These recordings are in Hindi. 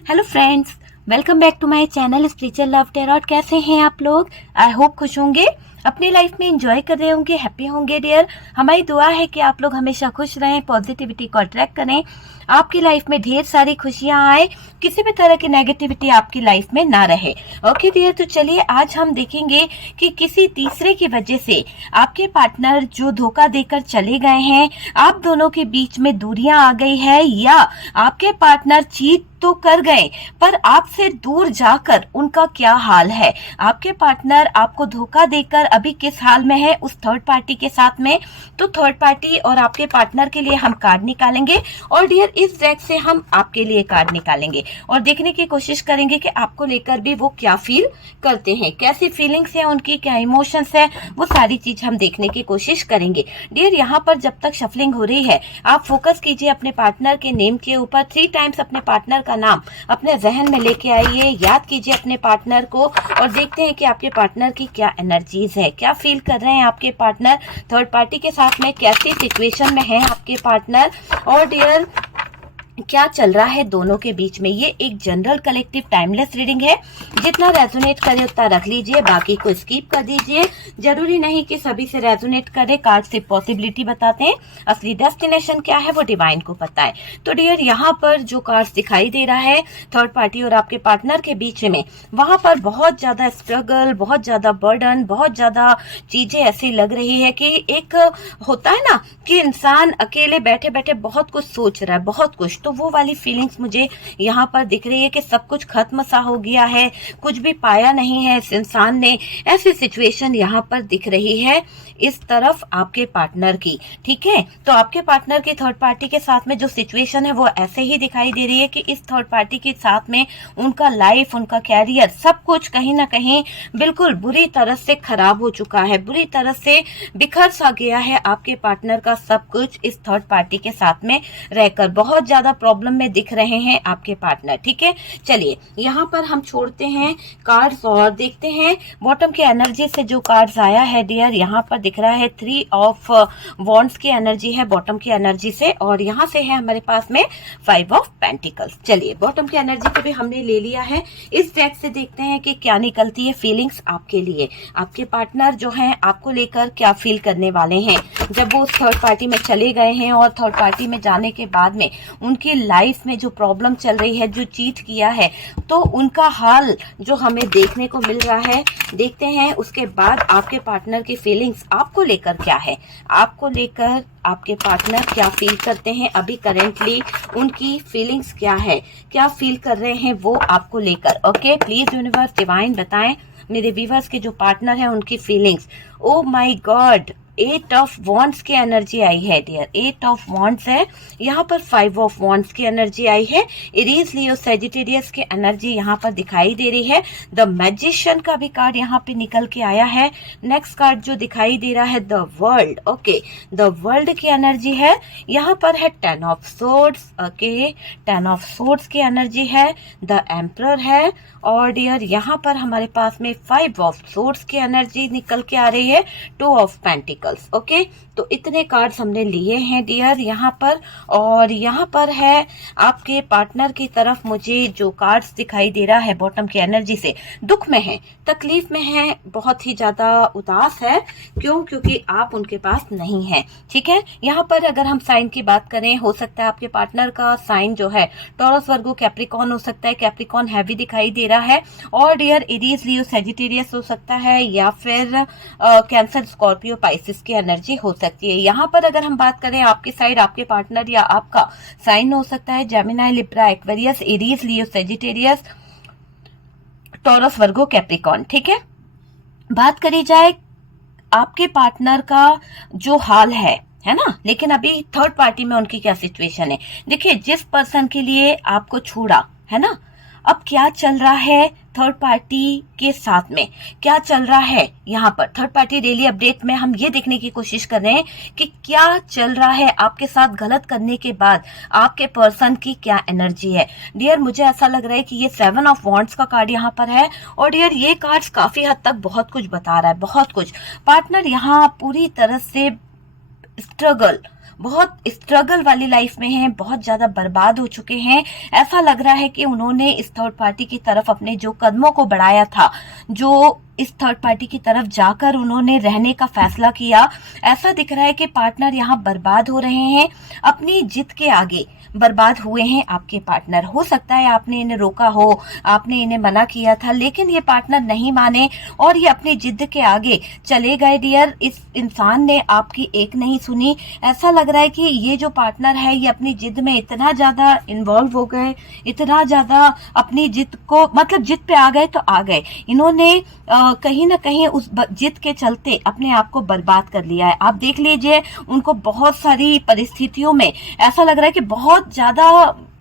Hello friends, welcome back to my channel spiritual love tarot. कैसे हैं आप लोग? आई होप खुश होंगे, अपनी लाइफ में एंजॉय कर रहे होंगे, हैप्पी होंगे डियर। हमारी दुआ है कि आप लोग हमेशा खुश रहें, पॉजिटिविटी को अट्रैक्ट करें, आपकी लाइफ में ढेर सारी खुशियां आए, किसी भी तरह की नेगेटिविटी आपकी लाइफ में ना रहे। ओके डियर, तो चलिए आज हम देखेंगे कि किसी तीसरे की वजह से आपके पार्टनर जो धोखा देकर चले गए हैं, आप दोनों के बीच में दूरियां आ गई है, या आपके पार्टनर चीट तो कर गए पर आपसे दूर जाकर उनका क्या हाल है। आपके पार्टनर आपको धोखा देकर अभी किस हाल में है उस थर्ड पार्टी के साथ में। तो थर्ड पार्टी और आपके पार्टनर के लिए हम कार्ड निकालेंगे और डियर इस डेक से हम आपके लिए कार्ड निकालेंगे और देखने की कोशिश करेंगे कि आपको लेकर भी वो क्या फील करते हैं, कैसी फीलिंग्स है उनकी, क्या इमोशंस है, वो सारी चीज हम देखने की कोशिश करेंगे। डियर यहाँ पर जब तक शफलिंग हो रही है आप फोकस कीजिए अपने पार्टनर के नेम के ऊपर। 3 टाइम्स अपने पार्टनर का नाम अपने जहन में लेके आइए, याद कीजिए अपने पार्टनर को और देखते हैं कि आपके पार्टनर की क्या एनर्जीज है, क्या फील कर रहे हैं आपके पार्टनर, थर्ड पार्टी के साथ में कैसी सिचुएशन में है आपके पार्टनर, और डियर क्या चल रहा है दोनों के बीच में। ये एक जनरल कलेक्टिव टाइमलेस रीडिंग है, जितना रेजोनेट करे उतना रख लीजिए, बाकी को स्किप कर दीजिए। जरूरी नहीं कि सभी से रेजोनेट करे, कार्ड से पॉसिबिलिटी बताते हैं, असली डेस्टिनेशन क्या है वो डिवाइन को पता है। तो डियर यहाँ पर जो कार्ड दिखाई दे रहा है थर्ड पार्टी और आपके पार्टनर के बीच में, वहां पर बहुत ज्यादा स्ट्रगल, बहुत ज्यादा बर्डन, बहुत ज्यादा चीजें ऐसी लग रही है कि एक होता है ना कि इंसान अकेले बैठे बैठे बहुत कुछ सोच रहा है, बहुत कुछ, तो वो वाली फीलिंग्स मुझे यहाँ पर दिख रही है कि सब कुछ खत्म सा हो गया है, कुछ भी पाया नहीं है इस इंसान ने, ऐसी सिचुएशन यहाँ पर दिख रही है इस तरफ आपके पार्टनर की। ठीक है, तो आपके पार्टनर की थर्ड पार्टी के साथ में जो सिचुएशन है वो ऐसे ही दिखाई दे रही है कि इस थर्ड पार्टी के साथ में उनका लाइफ, उनका कैरियर, सब कुछ कहीं ना कहीं बिल्कुल बुरी तरह से खराब हो चुका है, बुरी तरह से बिखर सा गया है आपके पार्टनर का सब कुछ इस थर्ड पार्टी के साथ में रहकर। बहुत ज्यादा प्रॉब्लम में दिख रहे हैं आपके पार्टनर। ठीक है, चलिए यहाँ पर हम छोड़ते हैं कार्ड्स और देखते हैं बॉटम की एनर्जी से जो कार्ड्स आया है डियर। यहाँ पर दिख रहा है 3 ऑफ वॉन्ड्स की एनर्जी है बॉटम की एनर्जी से, और यहाँ से है हमारे पास में 5 ऑफ पेंटिकल्स। चलिए बॉटम की एनर्जी को भी हमने ले लिया है, इस डेक से देखते हैं कि क्या निकलती है फीलिंग्स आपके लिए। आपके पार्टनर जो है आपको लेकर क्या फील करने वाले हैं जब वो थर्ड पार्टी में चले गए हैं, और थर्ड पार्टी में जाने के बाद में उनकी लाइफ में जो प्रॉब्लम चल रही है, जो चीट किया है, तो उनका हाल जो हमें देखने को मिल रहा है, देखते हैं उसके बाद आपके पार्टनर की फीलिंग्स आपको लेकर क्या है, आपको लेकर आपके पार्टनर क्या फील करते हैं अभी करेंटली, उनकी फीलिंग्स क्या है, क्या फील कर रहे हैं वो आपको लेकर। ओके, प्लीज यूनिवर्स डिवाइन बताएं मेरे व्यूवर्स के जो पार्टनर है उनकी feelings. Oh my God, 8 of wands की एनर्जी आई है डियर, 8 ऑफ वॉन्ड्स है, यहाँ पर 5 ऑफ वॉन्ड्स की एनर्जी आई है, एरीज लियो सैजिटेरियस की एनर्जी यहाँ पर दिखाई दे रही है, द मैजिशियन का भी कार्ड यहाँ पे निकल के आया है। नेक्स्ट कार्ड जो दिखाई दे रहा है the world. Okay, the world की एनर्जी है, यहाँ पर है 10 of swords. Okay, 10 of swords की एनर्जी है, द एम्परर है, और डियर यहाँ पर हमारे पास में 5 ऑफ सोर्ड्स की एनर्जी निकल के आ रही है, 2 ऑफ पेंटिकल्स। ओके, तो इतने कार्ड्स हमने लिए हैं डियर यहाँ पर, और यहाँ पर है आपके पार्टनर की तरफ मुझे जो कार्ड्स दिखाई दे रहा है बॉटम की एनर्जी से, दुख में है, तकलीफ में है, बहुत ही ज्यादा उदास है। क्यों? क्योंकि आप उनके पास नहीं है। ठीक है, यहाँ पर अगर हम साइन की बात करें, हो सकता है आपके पार्टनर का साइन जो है टॉरस, वर्गो, कैप्रिकॉर्न हो सकता है, कैप्रिकॉर्न हैवी दिखाई दे रहा है, और डियर एरीज लियो सैजिटेरियस हो सकता है, या फिर कैंसर, स्कॉर्पियो, पाइसिस की एनर्जी हो सकती है। यहाँ पर अगर हम बात करें आपकी साइड, आपके पार्टनर या आपका साइन हो सकता है Gemini, Libra, Aquarius, Aries Leo Sagittarius, Taurus, Virgo, Capricorn. ठीक है, बात करी जाए आपके पार्टनर का जो हाल है ना, लेकिन अभी थर्ड पार्टी में उनकी क्या सिचुएशन है। देखिए, जिस पर्सन के लिए आपको छोड़ा है ना, अब क्या चल रहा है थर्ड पार्टी के साथ में, क्या चल रहा है यहाँ पर थर्ड पार्टी डेली अपडेट में हम ये देखने की कोशिश कर रहे हैं कि क्या चल रहा है आपके साथ गलत करने के बाद आपके पर्सन की क्या एनर्जी है। डियर मुझे ऐसा लग रहा है कि ये 7 ऑफ वॉन्ड्स का कार्ड यहाँ पर है, और डियर ये कार्ड्स काफी हद तक बहुत कुछ बता रहा है, बहुत कुछ। पार्टनर यहाँ पूरी तरह से स्ट्रगल, बहुत स्ट्रगल वाली लाइफ में हैं, बहुत ज्यादा बर्बाद हो चुके हैं। ऐसा लग रहा है कि उन्होंने इस थर्ड पार्टी की तरफ अपने जो कदमों को बढ़ाया था, जो इस थर्ड पार्टी की तरफ जाकर उन्होंने रहने का फैसला किया, ऐसा दिख रहा है कि पार्टनर यहाँ बर्बाद हो रहे हैं, अपनी जिद के आगे बर्बाद हुए हैं आपके पार्टनर। हो सकता है आपने इन्हें रोका हो, आपने इन्हें मना किया था, लेकिन ये पार्टनर नहीं माने और ये अपनी जिद के आगे चले गए डियर। इस इंसान ने आपकी एक नहीं सुनी। ऐसा लग रहा है कि ये जो पार्टनर है ये अपनी जिद में इतना ज्यादा इन्वॉल्व हो गए, इतना ज्यादा अपनी जिद को, मतलब जिद पे आ गए तो आ गए। इन्होंने कहीं ना कहीं उस जिद के चलते अपने आप को बर्बाद कर लिया है। आप देख लीजिए, उनको बहुत सारी परिस्थितियों में ऐसा लग रहा है कि बहुत ज्यादा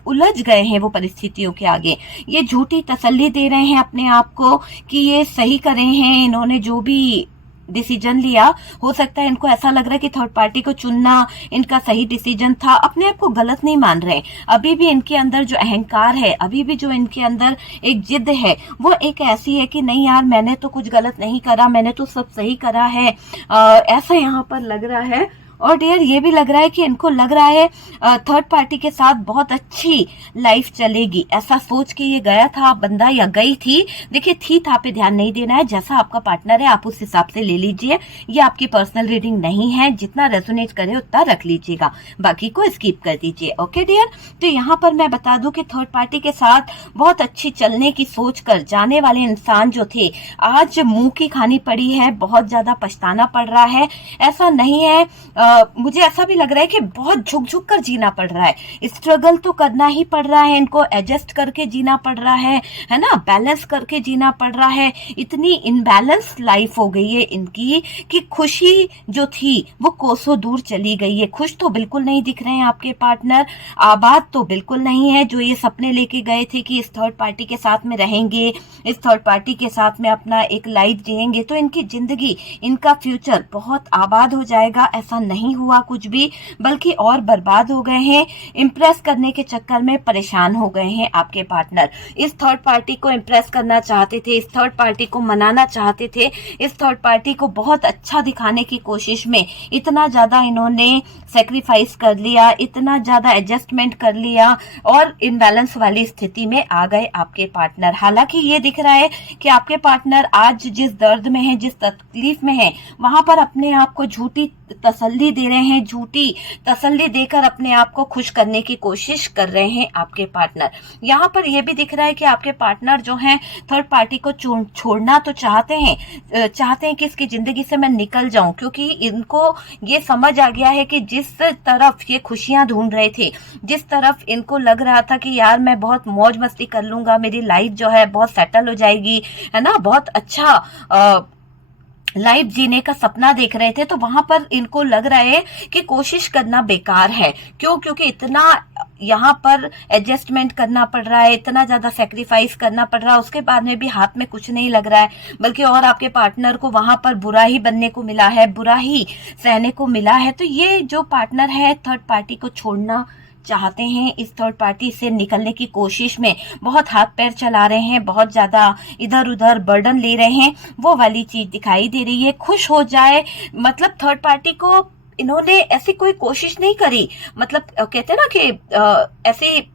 उलझ गए हैं वो परिस्थितियों के आगे। ये झूठी तसल्ली दे रहे हैं अपने आप को कि ये सही कर रहे हैं, इन्होंने जो भी डिसीजन लिया। हो सकता है इनको ऐसा लग रहा है कि थर्ड पार्टी को चुनना इनका सही डिसीजन था, अपने आप को गलत नहीं मान रहे। अभी भी इनके अंदर जो अहंकार है, अभी भी जो इनके अंदर एक जिद है, वो एक ऐसी है कि नहीं यार, मैंने तो कुछ गलत नहीं करा, मैंने तो सब सही करा है। ऐसा यहाँ पर लग रहा है। और डियर ये भी लग रहा है कि इनको लग रहा है थर्ड पार्टी के साथ बहुत अच्छी लाइफ चलेगी, ऐसा सोच के ये गया था बंदा या गई थी। देखिए, थी था पे ध्यान नहीं देना है, जैसा आपका पार्टनर है आप उस हिसाब से ले लीजिए। ये आपकी पर्सनल रीडिंग नहीं है, जितना रेजोनेट करे उतना रख लीजिएगा, बाकी को स्किप कर दीजिए। ओके डियर, तो यहाँ पर मैं बता दूं कि थर्ड पार्टी के साथ बहुत अच्छी चलने की सोच कर जाने वाले इंसान जो थे, आज मुंह की खानी पड़ी है, बहुत ज्यादा पछताना पड़ रहा है। ऐसा नहीं है, मुझे ऐसा भी लग रहा है कि बहुत झुक झुक कर जीना पड़ रहा है। स्ट्रगल तो करना ही पड़ रहा है, इनको एडजस्ट करके जीना पड़ रहा है ना, बैलेंस करके जीना पड़ रहा है। इतनी इनबैलेंस लाइफ हो गई है इनकी कि खुशी जो थी वो कोसों दूर चली गई है। खुश तो बिल्कुल नहीं दिख रहे हैं आपके पार्टनर, आबाद तो बिल्कुल नहीं है। जो ये सपने लेके गए थे कि इस थर्ड पार्टी के साथ में रहेंगे, इस थर्ड पार्टी के साथ में अपना एक लाइफ जिएंगे, तो इनकी जिंदगी, इनका फ्यूचर बहुत आबाद हो जाएगा, ऐसा नहीं हुआ कुछ भी, बल्कि और बर्बाद हो गए हैं। इम्प्रेस करने के चक्कर में परेशान हो गए हैं आपके पार्टनर। इस थर्ड पार्टी को इम्प्रेस करना चाहते थे, इस थर्ड पार्टी को मनाना चाहते थे, इस थर्ड पार्टी को बहुत अच्छा दिखाने की कोशिश में इतना ज्यादा इन्होंने सेक्रीफाइस कर लिया, इतना ज्यादा एडजस्टमेंट कर लिया और इनबैलेंस वाली स्थिति में आ गए आपके पार्टनर। हालांकि ये दिख रहा है कि आपके पार्टनर आज जिस दर्द में है, जिस तकलीफ में है, वहां पर अपने आप को झूठी तसल्ली दे रहे हैं, झूठी तसल्ली देकर अपने आप को खुश करने की कोशिश कर रहे हैं आपके पार्टनर। यहाँ पर यह भी दिख रहा है कि आपके पार्टनर जो हैं थर्ड पार्टी को छोड़ना तो चाहते हैं कि इसकी जिंदगी से मैं निकल जाऊं, क्योंकि इनको ये समझ आ गया है कि जिस तरफ ये खुशियां ढूंढ रहे थे, जिस तरफ इनको लग रहा था कि यार मैं बहुत मौज मस्ती कर लूंगा, मेरी लाइफ जो है बहुत सेटल हो जाएगी, है ना, बहुत अच्छा लाइफ जीने का सपना देख रहे थे, तो वहां पर इनको लग रहा है कि कोशिश करना बेकार है। क्यों? क्योंकि इतना यहाँ पर एडजस्टमेंट करना पड़ रहा है, इतना ज्यादा सेक्रीफाइस करना पड़ रहा है, उसके बाद में भी हाथ में कुछ नहीं लग रहा है, बल्कि और आपके पार्टनर को वहां पर बुरा ही बनने को मिला है, बुरा ही सहने को मिला है। तो ये जो पार्टनर है थर्ड पार्टी को छोड़ना चाहते हैं, इस थर्ड पार्टी से निकलने की कोशिश में बहुत हाथ पैर चला रहे हैं, बहुत ज्यादा इधर उधर बर्डन ले रहे हैं, वो वाली चीज दिखाई दे रही है। खुश हो जाए, मतलब थर्ड पार्टी को इन्होंने ऐसी कोई कोशिश नहीं करी, मतलब कहते हैं ना कि ऐसी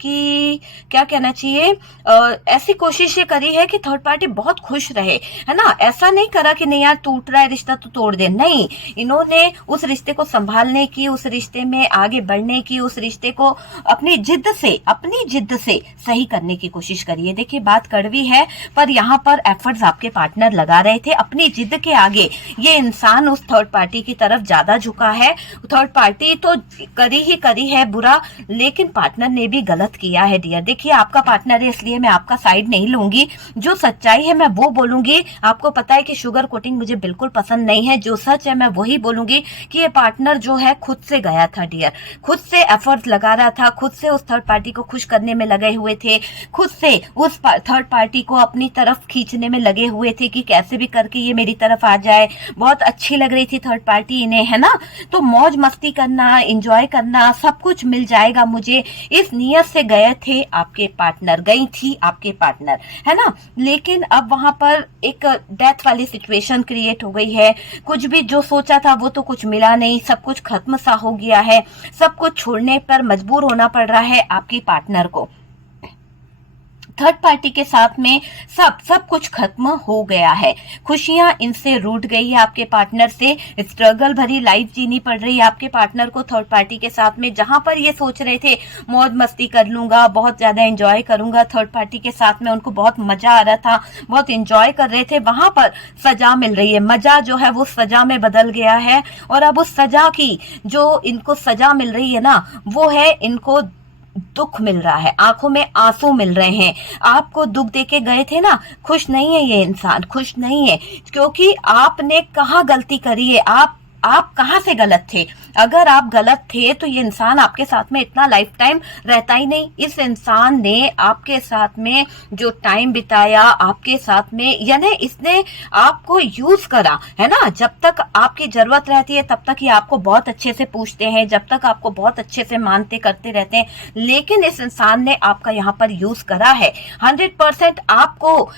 कि क्या कहना चाहिए, ऐसी कोशिश ये करी है कि थर्ड पार्टी बहुत खुश रहे, है ना। ऐसा नहीं करा कि नहीं यार टूट रहा है रिश्ता तो तोड़ दे, नहीं, इन्होंने उस रिश्ते को संभालने की, उस रिश्ते में आगे बढ़ने की, उस रिश्ते को अपनी जिद से सही करने की कोशिश करी है। देखिए, बात कड़वी है, पर यहाँ पर एफर्ट्स आपके पार्टनर लगा रहे थे अपनी जिद के आगे। ये इंसान उस थर्ड पार्टी की तरफ ज्यादा झुका है। थर्ड पार्टी तो करी है बुरा, लेकिन पार्टनर ने भी गलत किया है डियर। देखिए, आपका पार्टनर है, इसलिए मैं आपका साइड नहीं लूंगी, जो सच्चाई है मैं वो बोलूंगी। आपको पता है कि शुगर कोटिंग मुझे बिल्कुल पसंद नहीं है, जो सच है मैं वही बोलूंगी कि ये पार्टनर जो है खुद से गया था डियर, खुद से एफर्ट लगा रहा था, खुद से उस थर्ड पार्टी को खुश करने में लगे हुए थे, खुद से उस थर्ड पार्टी को अपनी तरफ खींचने में लगे हुए थे कि कैसे भी करके ये मेरी तरफ आ जाए। बहुत अच्छी लग रही थी थर्ड पार्टी इन्हें, है ना, तो मौज मस्ती करना, एंजॉय करना, सब कुछ मिल जाएगा मुझे, इस नियत से गए थे आपके पार्टनर, गई थी आपके पार्टनर, है ना, लेकिन अब वहां पर एक डेथ वाली सिचुएशन क्रिएट हो गई है। कुछ भी जो सोचा था वो तो कुछ मिला नहीं, सब कुछ खत्म सा हो गया है, सब कुछ छोड़ने पर मजबूर होना पड़ रहा है आपकी पार्टनर को। थर्ड पार्टी के साथ में सब कुछ खत्म हो गया है, खुशियां इनसे रूठ गई है आपके पार्टनर से, स्ट्रगल भरी लाइफ जीनी पड़ रही है आपके पार्टनर को थर्ड पार्टी के साथ में। जहां पर ये सोच रहे थे मौज मस्ती कर लूंगा, बहुत ज्यादा एंजॉय करूंगा थर्ड पार्टी के साथ में, उनको बहुत मजा आ रहा था, बहुत एंजॉय कर रहे थे, वहां पर सजा मिल रही है, मजा जो है वो सजा में बदल गया है। और अब उस सजा की जो इनको सजा मिल रही है ना, वो है इनको दुख मिल रहा है, आंखों में आंसू मिल रहे हैं। आपको दुख देके गए थे ना, खुश नहीं है ये इंसान, खुश नहीं है, क्योंकि आपने कहाँ गलती करी है, आप कहाँ से गलत थे। अगर आप गलत थे तो ये इंसान आपके साथ में इतना लाइफ टाइम रहता ही नहीं। इस इंसान ने आपके साथ में जो टाइम बिताया, आपके साथ में, यानी इसने आपको यूज करा, है ना। जब तक आपकी जरूरत रहती है तब तक ये आपको बहुत अच्छे से पूछते हैं, जब तक आपको बहुत अच्छे से मानते करते रहते हैं, लेकिन इस इंसान ने आपका यहाँ पर यूज करा है। 100% आपको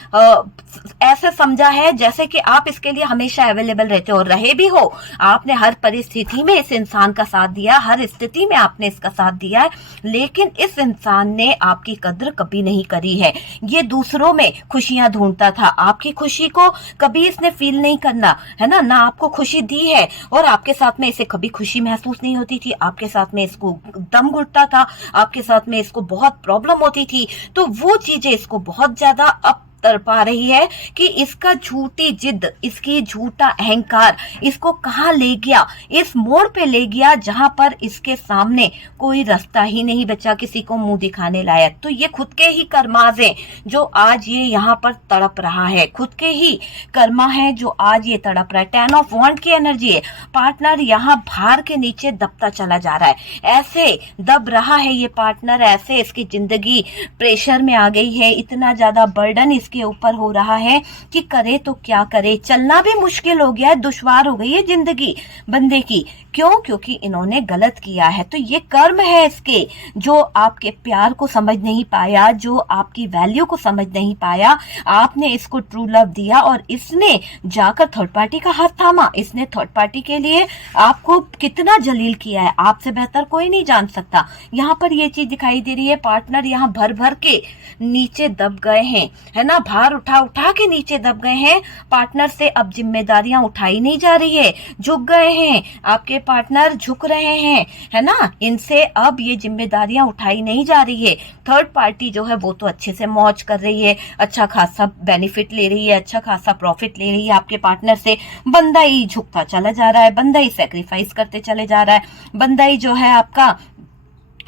ऐसे समझा है जैसे कि आप इसके लिए हमेशा अवेलेबल रहते हो, रहे भी हो। आपने हर परिस्थिति में इस इंसान का साथ दिया, हर स्थिति में आपने इसका साथ दिया है, लेकिन इस इंसान ने आपकी कद्र कभी नहीं करी है। ये दूसरों में खुशियां ढूंढता था, आपकी खुशी को कभी इसने फील नहीं करना, है ना आपको खुशी दी है, और आपके साथ में इसे कभी खुशी महसूस नहीं होती थी, आपके साथ में इसको दम घुटता था, आपके साथ में इसको बहुत प्रॉब्लम होती थी। तो वो चीजें इसको बहुत ज्यादा अब तड़पा रही है कि इसका झूठी जिद, इसकी झूठा अहंकार इसको कहाँ ले गया, इस मोड़ पे ले गया जहां पर इसके सामने कोई रास्ता ही नहीं बचा किसी को मुंह दिखाने लायक। तो ये खुद के ही कर्माज हैं जो आज ये यहाँ पर तड़प रहा है, खुद के ही कर्मा है जो आज ये तड़प रहा है। 10 ऑफ वांड की एनर्जी है, पार्टनर यहाँ भार के नीचे दबता चला जा रहा है, ऐसे दब रहा है ये पार्टनर, ऐसे इसकी जिंदगी प्रेशर में आ गई है, इतना ज्यादा बर्डन के ऊपर हो रहा है कि करे तो क्या करे, चलना भी मुश्किल हो गया है, दुश्वार हो गई है जिंदगी बंदे की। क्यों? क्योंकि इन्होंने गलत किया है। तो ये कर्म है इसके, जो आपके प्यार को समझ नहीं पाया, जो आपकी वैल्यू को समझ नहीं पाया। आपने इसको ट्रू लव दिया और इसने जाकर थर्ड पार्टी का हाथ थामा, इसने थर्ड पार्टी के लिए आपको कितना जलील किया है, आपसे बेहतर कोई नहीं जान सकता। यहाँ पर ये चीज दिखाई दे रही है, पार्टनर यहाँ भर भर के नीचे दब गए हैं, है ना, भार उठा उठा के नीचे दब गए हैं। पार्टनर से अब जिम्मेदारियां उठाई नहीं जा रही है, झुक गए हैं आपके पार्टनर, झुक रहे हैं, है ना, इनसे अब ये जिम्मेदारियां उठाई नहीं जा रही है। थर्ड पार्टी जो है वो तो अच्छे से मौज कर रही है, अच्छा खासा बेनिफिट ले रही है, अच्छा खासा प्रॉफिट ले रही है आपके पार्टनर से। बंदा ही झुकता चला जा रहा है, बंदा ही सेक्रीफाइस करते चले जा रहा है, बंदा ही जो है आपका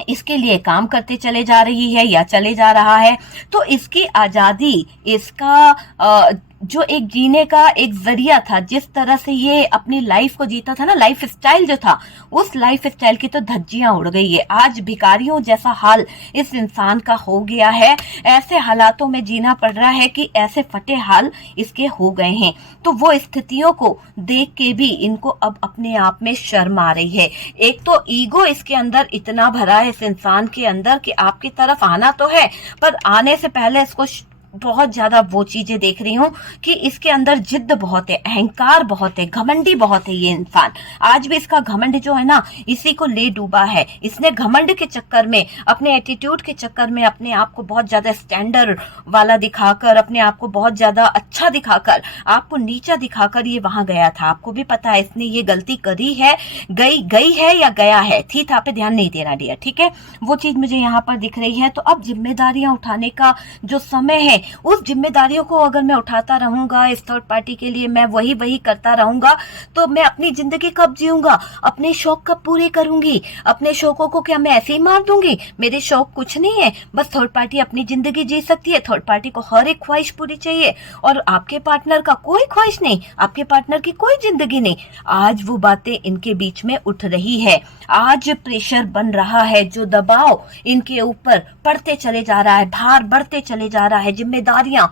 इसके लिए काम करते चले जा रही है या चले जा रहा है। तो इसकी आजादी, इसका जो एक जीने का एक जरिया था, जिस तरह से ये अपनी लाइफ को जीता था ना, लाइफ स्टाइल जो था, उस लाइफ स्टाइल की तो धज्जियां उड़ गई है। आज भिखारियों जैसा हाल इस इंसान का हो गया है, ऐसे हालातों में जीना पड़ रहा है कि ऐसे फटे हाल इसके हो गए हैं। तो वो स्थितियों को देख के भी इनको अब अपने आप में शर्म आ रही है। एक तो ईगो इसके अंदर इतना भरा है इस इंसान के अंदर कि आपकी तरफ आना तो है, पर आने से पहले इसको बहुत ज्यादा वो चीजें देख रही हूँ कि इसके अंदर जिद बहुत है, अहंकार बहुत है, घमंडी बहुत है। ये इंसान आज भी इसका घमंड जो है ना, इसी को ले डूबा है। इसने घमंड के चक्कर में, अपने एटीट्यूड के चक्कर में, अपने आप को बहुत ज्यादा स्टैंडर्ड वाला दिखाकर, अपने आप को बहुत ज्यादा अच्छा दिखाकर, आपको नीचा दिखाकर ये वहां गया था। आपको भी पता है इसने ये गलती करी है, गई है या गया है, थी था पे ध्यान नहीं देना डियर, ठीक है। वो चीज मुझे यहाँ पर दिख रही है। तो अब जिम्मेदारियां उठाने का जो समय है, उस जिम्मेदारियों को अगर मैं उठाता रहूंगा इस थर्ड पार्टी के लिए, मैं वही करता रहूंगा, तो मैं अपनी जिंदगी कब जीऊंगा, अपने शौक कब पूरे करूंगी, अपने शौकों को क्या मैं ऐसे ही मार दूंगी। मेरे शौक कुछ नहीं है, बस थर्ड पार्टी अपनी जिंदगी जी सकती है, थर्ड पार्टी को हर एक ख्वाहिश पूरी चाहिए, और आपके पार्टनर का कोई ख्वाहिश नहीं, आपके पार्टनर की कोई जिंदगी नहीं। आज वो बातें इनके बीच में उठ रही है, आज प्रेशर बन रहा है, जो दबाव इनके ऊपर पड़ते चले जा रहा है, भार बढ़ते चले जा रहा है, जिम्मेदारियां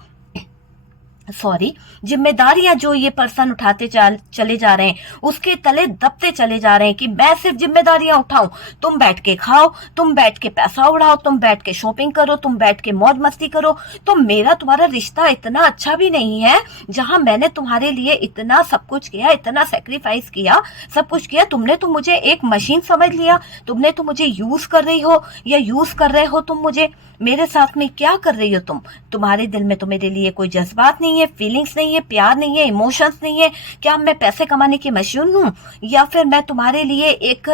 सॉरी, जिम्मेदारियां जो ये पर्सन उठाते चले जा रहे हैं, उसके तले दबते चले जा रहे हैं कि मैं सिर्फ जिम्मेदारियां उठाऊं, तुम बैठ के खाओ, तुम बैठ के पैसा उड़ाओ, तुम बैठ के शॉपिंग करो, तुम बैठ के मौज मस्ती करो। तो मेरा तुम्हारा रिश्ता इतना अच्छा भी नहीं है, जहां मैंने तुम्हारे लिए इतना सब कुछ किया, इतना सेक्रीफाइस किया, सब कुछ किया, तुमने तो मुझे एक मशीन समझ लिया, तुमने तो मुझे यूज कर रही हो या यूज कर रहे हो तुम मुझे। मेरे साथ में क्या कर रही हो तुम? तुम्हारे दिल में तो मेरे लिए कोई जज्बात नहीं है, फीलिंग्स नहीं है, प्यार नहीं है, इमोशंस नहीं है। क्या मैं पैसे कमाने की मशीन हूँ, या फिर मैं तुम्हारे लिए एक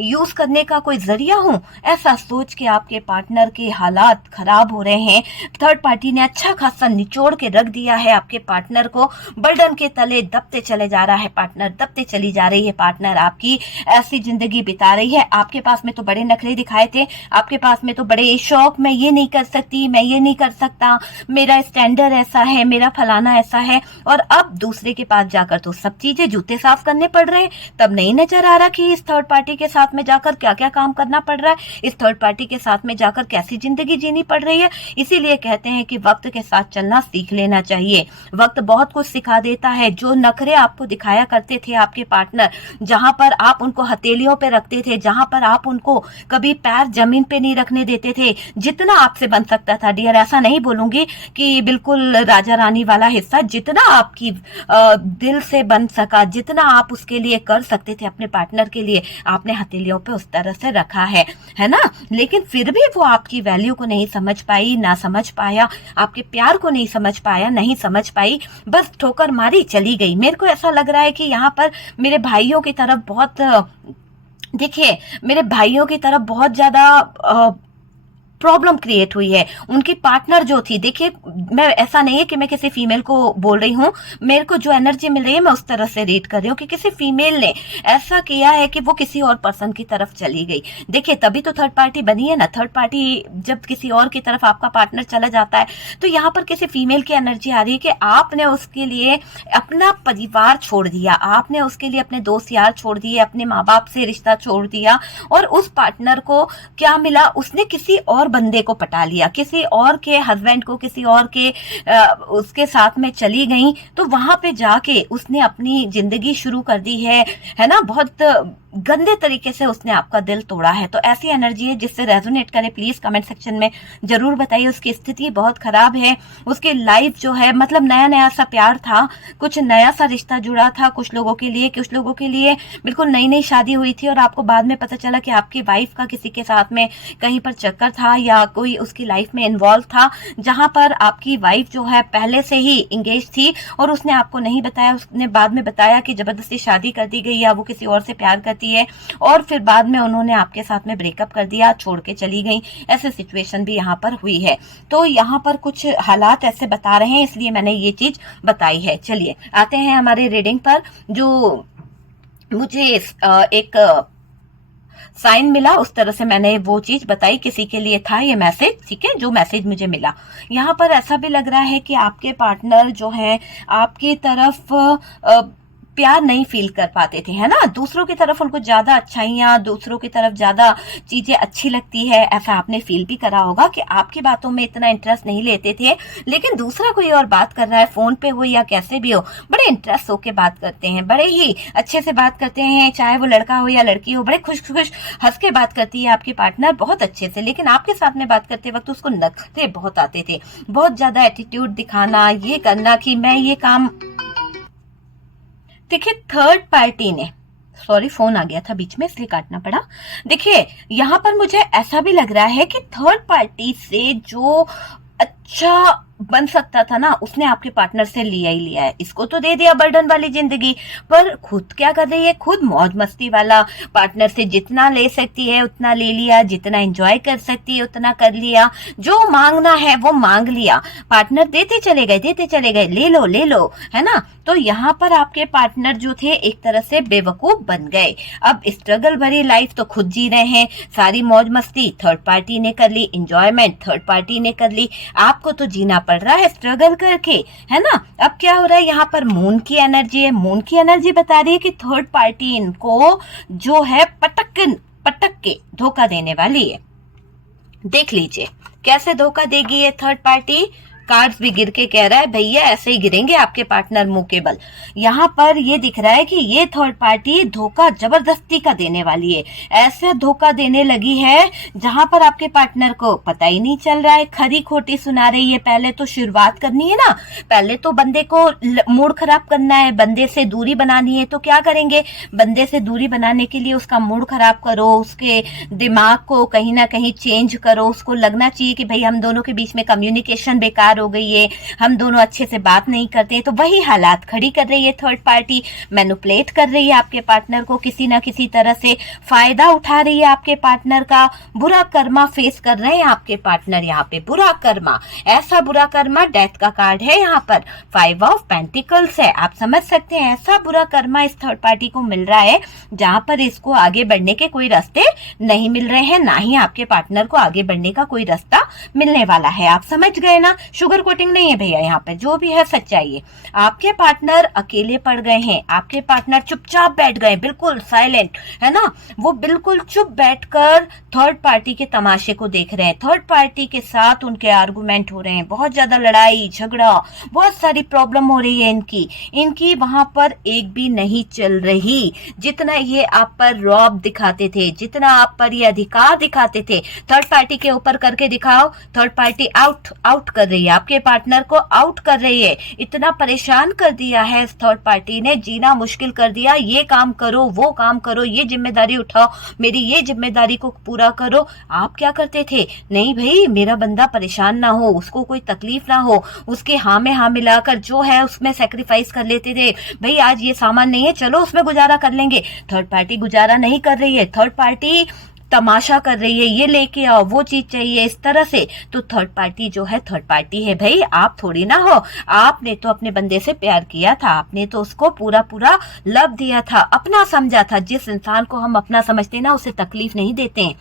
यूज करने का कोई जरिया हूँ? ऐसा सोच के आपके पार्टनर के हालात खराब हो रहे हैं। थर्ड पार्टी ने अच्छा खासा निचोड़ के रख दिया है आपके पार्टनर को, बर्डन के तले दबते चले जा रहा है पार्टनर, दबते चली जा रही है पार्टनर आपकी, ऐसी जिंदगी बिता रही है। आपके पास में तो बड़े नखरे दिखाए थे, आपके पास में तो बड़े शौक, मैं ये नहीं कर सकती, मैं ये नहीं कर सकता, मेरा स्टैंडर्ड ऐसा है, मेरा फलाना ऐसा है, और अब दूसरे के पास जाकर तो सब चीजें, जूते साफ करने पड़ रहे हैं। तब नहीं नजर आ रहा कि इस थर्ड पार्टी के साथ में जाकर क्या क्या काम करना पड़ रहा है, इस थर्ड पार्टी के साथ में जाकर कैसी जिंदगी जीनी पड़ रही है। इसीलिए कहते हैं कि वक्त के साथ चलना सीख लेना चाहिए। वक्त बहुत कुछ सिखा देता है। जो नखरे आपको दिखाया करते थे आपके पार्टनर, जहां पर आप उनको हथेलियों पे रखते थे, जहां पर आप उनको कभी पैर जमीन पे नहीं रखने देते थे, जितना आपसे बन सकता था डियर, ऐसा नहीं बोलूंगी कि बिल्कुल राजा रानी वाला हिस्सा, जितना आपकी दिल से बन सका, जितना आप उसके लिए कर सकते थे अपने पार्टनर के लिए, आपने हथेलियों पे उस तरह से रखा है ना। लेकिन फिर भी वो आपकी वैल्यू को नहीं समझ पाई, ना समझ पाया, आपके प्यार को नहीं समझ पाया, नहीं समझ पाई, बस ठोकर मारी चली गई। मेरे को ऐसा लग रहा है कि यहाँ पर मेरे भाइयों की तरफ बहुत, देखिए, मेरे भाइयों की तरफ बहुत ज्यादा प्रॉब्लम क्रिएट हुई है। उनकी पार्टनर जो थी, देखिए, मैं ऐसा नहीं है कि मैं किसी फीमेल को बोल रही हूँ, मेरे को जो एनर्जी मिल रही है मैं उस तरह से रीड कर रही हूँ कि किसी फीमेल ने ऐसा किया है कि वो किसी और पर्सन की तरफ चली गई। देखिए, तभी तो थर्ड पार्टी बनी है ना। थर्ड पार्टी जब किसी और की तरफ आपका पार्टनर चला जाता है, तो यहाँ पर किसी फीमेल की एनर्जी आ रही है कि आपने उसके लिए अपना परिवार छोड़ दिया, आपने उसके लिए अपने दोस्त यार छोड़ दिए, अपने माँ बाप से रिश्ता छोड़ दिया, और उस पार्टनर को क्या मिला? उसने किसी और बंदे को पटा लिया, किसी और के हस्बैंड को, किसी और के उसके साथ में चली गई। तो वहां पे जाके उसने अपनी जिंदगी शुरू कर दी है ना। बहुत गंदे तरीके से उसने आपका दिल तोड़ा है। तो ऐसी एनर्जी है जिससे रेजोनेट करे, प्लीज कमेंट सेक्शन में जरूर बताइए। उसकी स्थिति बहुत खराब है, उसकी लाइफ जो है, मतलब नया नया सा प्यार था, कुछ नया सा रिश्ता जुड़ा था कुछ लोगों के लिए, कुछ लोगों के लिए बिल्कुल नई नई शादी हुई थी, और आपको बाद में पता चला कि आपकी वाइफ का किसी के साथ में कहीं पर चक्कर था, या कोई उसकी लाइफ में इन्वॉल्व था, जहां पर आपकी वाइफ जो है पहले से ही इंगेज थी, और उसने आपको नहीं बताया, उसने बाद में बताया कि जबरदस्ती शादी कर दी गई, या वो किसी और से प्यार करती है, और फिर बाद में उन्होंने आपके साथ में ब्रेकअप कर दिया, छोड़ के चली गई। ऐसे सिचुएशन भी यहाँ पर हुई है। तो यहाँ पर कुछ हालात ऐसे बता रहे हैं, इसलिए मैंने ये चीज बताई है। चलिए आते हैं हमारे रीडिंग पर। जो मुझे एक साइन मिला, उस तरह से मैंने वो चीज बताई, किसी के लिए था ये मैसेज, ठीक है, जो मैसेज मुझे मिला। यहाँ पर ऐसा भी लग रहा है कि आपके पार्टनर जो है आपकी तरफ प्यार नहीं फील कर पाते थे, है ना। दूसरों की तरफ उनको ज्यादा अच्छाइयां, दूसरों की तरफ ज्यादा चीजें अच्छी लगती है, ऐसा आपने फील भी करा होगा कि आपकी बातों में इतना इंटरेस्ट नहीं लेते थे, लेकिन दूसरा कोई और बात कर रहा है, फोन पे हो या कैसे भी हो, बड़े इंटरेस्ट होके बात करते हैं, बड़े ही अच्छे से बात करते हैं, चाहे वो लड़का हो या लड़की हो, बड़े खुश खुश हंस के बात करती है आपकी पार्टनर, बहुत अच्छे से। लेकिन आपके साथ में बात करते वक्त उसको नखरे बहुत आते थे, बहुत ज्यादा एटीट्यूड दिखाना, ये करना कि मैं ये काम। देखिए, थर्ड पार्टी ने, सॉरी फोन आ गया था बीच में इसलिए काटना पड़ा। देखिए, यहाँ पर मुझे ऐसा भी लग रहा है कि थर्ड पार्टी से जो अच्छा बन सकता था ना, उसने आपके पार्टनर से लिया ही लिया है। इसको तो दे दिया बर्डन वाली जिंदगी, पर खुद क्या कर रही है? खुद मौज मस्ती वाला, पार्टनर से जितना ले सकती है उतना ले लिया, जितना एंजॉय कर सकती है उतना कर लिया, जो मांगना है वो मांग लिया, पार्टनर देते चले गए, देते चले गए, ले लो, है ना। तो यहाँ पर आपके पार्टनर जो थे एक तरह से बेवकूफ बन गए। अब स्ट्रगल भरी लाइफ तो खुद जी रहे हैं, सारी मौज मस्ती थर्ड पार्टी ने कर ली, इंजॉयमेंट थर्ड पार्टी ने कर ली, आपको तो जीना पड़ रहा है स्ट्रगल करके, है ना। अब क्या हो रहा है, यहाँ पर मून की एनर्जी है। मून की एनर्जी बता रही है कि थर्ड पार्टी इनको जो है पटक के धोखा देने वाली है। देख लीजिए कैसे धोखा देगी ये थर्ड पार्टी। कार्ड्स भी गिर के कह रहा है भैया ऐसे ही गिरेंगे आपके पार्टनर मुंह के बल। यहाँ पर ये दिख रहा है कि ये थर्ड पार्टी धोखा जबरदस्ती का देने वाली है। ऐसा धोखा देने लगी है जहां पर आपके पार्टनर को पता ही नहीं चल रहा है, खरी खोटी सुना रही है। पहले तो शुरुआत करनी है ना, पहले तो बंदे को मूड खराब करना है, बंदे से दूरी बनानी है। तो क्या करेंगे, बंदे से दूरी बनाने के लिए उसका मूड खराब करो, उसके दिमाग को कहीं ना कहीं चेंज करो। उसको लगना चाहिए कि भाई हम दोनों के बीच में कम्युनिकेशन बेकार हो गई है, हम दोनों अच्छे से बात नहीं करते हैं। तो वही हालात खड़ी कर रही है थर्ड पार्टी, मैनिपुलेट कर रही है आपके पार्टनर को, किसी ना किसी तरह से फायदा उठा रही है आपके पार्टनर का। बुरा कर्मा फेस कर रहे हैं आपके पार्टनर यहाँ पे, बुरा कर्मा, ऐसा बुरा कर्मा, डेथ का कार्ड है यहाँ पर, 5 ऑफ पेंटिकल्स है। आप समझ सकते हैं ऐसा बुरा कर्मा इस थर्ड पार्टी को मिल रहा है जहां पर इसको आगे बढ़ने के कोई रास्ते नहीं मिल रहे हैं, ना ही आपके पार्टनर को आगे बढ़ने का कोई रास्ता मिलने वाला है। आप समझ गए ना, शुगर कोटिंग नहीं है भैया, यहाँ पे जो भी है सच्चाई है। आपके पार्टनर अकेले पड़ गए हैं, आपके पार्टनर चुपचाप बैठ गए, बिल्कुल साइलेंट है ना, वो बिल्कुल चुप बैठकर थर्ड पार्टी के तमाशे को देख रहे हैं। थर्ड पार्टी के साथ उनके आर्गुमेंट हो रहे हैं, बहुत ज्यादा लड़ाई झगड़ा, बहुत सारी प्रॉब्लम हो रही है इनकी वहां पर एक भी नहीं चल रही। जितना ये आप पर रौब दिखाते थे, जितना आप पर ये अधिकार दिखाते थे, थर्ड पार्टी के ऊपर करके दिखाओ। थर्ड पार्टी आउट कर रही है, आपके पार्टनर को आउट कर रही है। इतना परेशान कर दिया है इस थर्ड पार्टी ने, जीना मुश्किल कर दिया। ये काम करो, वो काम करो, ये जिम्मेदारी उठाओ, मेरी ये जिम्मेदारी को पूरा करो। आप क्या करते थे, नहीं भाई मेरा बंदा परेशान ना हो, उसको कोई तकलीफ ना हो, उसके हाँ में हाँ मिलाकर जो है उसमें सेक्रीफाइस कर लेते थे। भाई आज ये सामान नहीं है, चलो उसमें गुजारा कर लेंगे। थर्ड पार्टी गुजारा नहीं कर रही है, थर्ड पार्टी तमाशा कर रही है, ये लेके आओ, वो चीज चाहिए, इस तरह से। तो थर्ड पार्टी जो है थर्ड पार्टी है भाई, आप थोड़ी ना हो। आपने तो अपने बंदे से प्यार किया था, आपने तो उसको पूरा पूरा लव दिया था, अपना समझा था। जिस इंसान को हम अपना समझते हैं ना, उसे तकलीफ नहीं देते हैं,